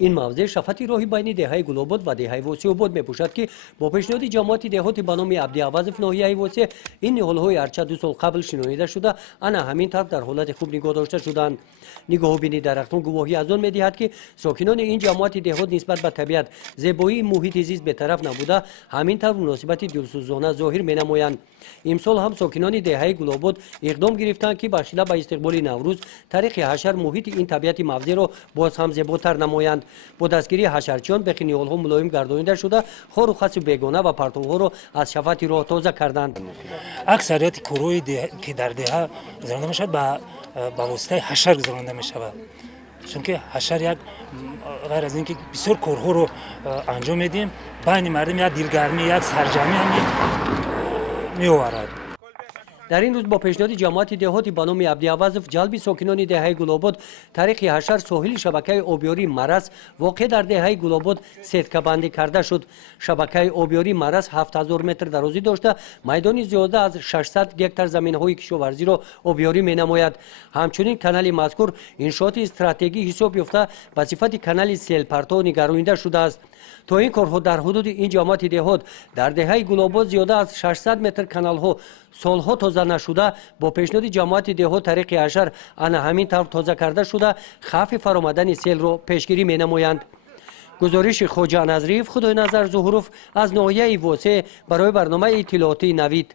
این موضع شفاتی راهی بین دهه گلوبود و دهه وسیع عبود میپوشد که با پیشنهاد جماعت دهاتی به نام عبدالعوض ناحیه وسیع این نهال‌های ارچه 2 سال قبل شناخته شده انا همین طرف در حالت خوب نگاه داشته شدند. نگاه بینی درختان گواهی از آن می‌دهد که ساکنان این جماعت دهات نسبت به طبیعت زیبایی محیط زیست به طرف نبوده همین طرف مناسبت دلسوزانه ظاهر می‌نمایند. امسال هم ساکنان دهه گلوبود اقدام گرفتند که با شیله به استقبال نوروز طریق حشر محیط این طبیعت موضع را باز هم زیباتر نمایند. با دستگیری حشرچیان بخینیال‌ها ملایم گردانیده شده خار و خس بیگانه و پرتوها را از شفاتی راه تازه کردند. اکثریت کوروی که در دهه گذرانده میشد با واسطه حشر گذرانده میشود، چون که حشر یک غیر از اینکه بسیار کارها رو انجام میدیم بین مردم یک دلگرمی یک سرجمی هم میآورد. در این روز با پیشنهاد جماعت دهاتی به نام عبدالعوض جلب ساکنان دهه گلوبود طریق حشر ساحل شبکه آبیاری مرس واقع در دهه گلوبود سیتکه بندی کرده شد. شبکه آبیاری مرس 7000 متر درازی داشته میدانی زیاده از 600 هکتار زمین‌های کشاورزی را آبیاری می‌نماید. همچنین کانال مذکور انشاءات استراتژی حساب یافته به صفت کانال سیلپرتو نگرانیده شده است. تا این کارها در حدود این جماعت دهات در دهه گلوبود زیاده از 600 متر کانال‌ها سالها تازه نشده با پیشنهاد جماعت دهات طریق حشر انا همین طرف تازه کرده شده خوف فرآمدن سیل را پیشگیری می‌نمایند. گزارش خواجه نظریف خدای نظر ظهوروف از ناحیه واسع برای برنامه اطلاعاتی نوید.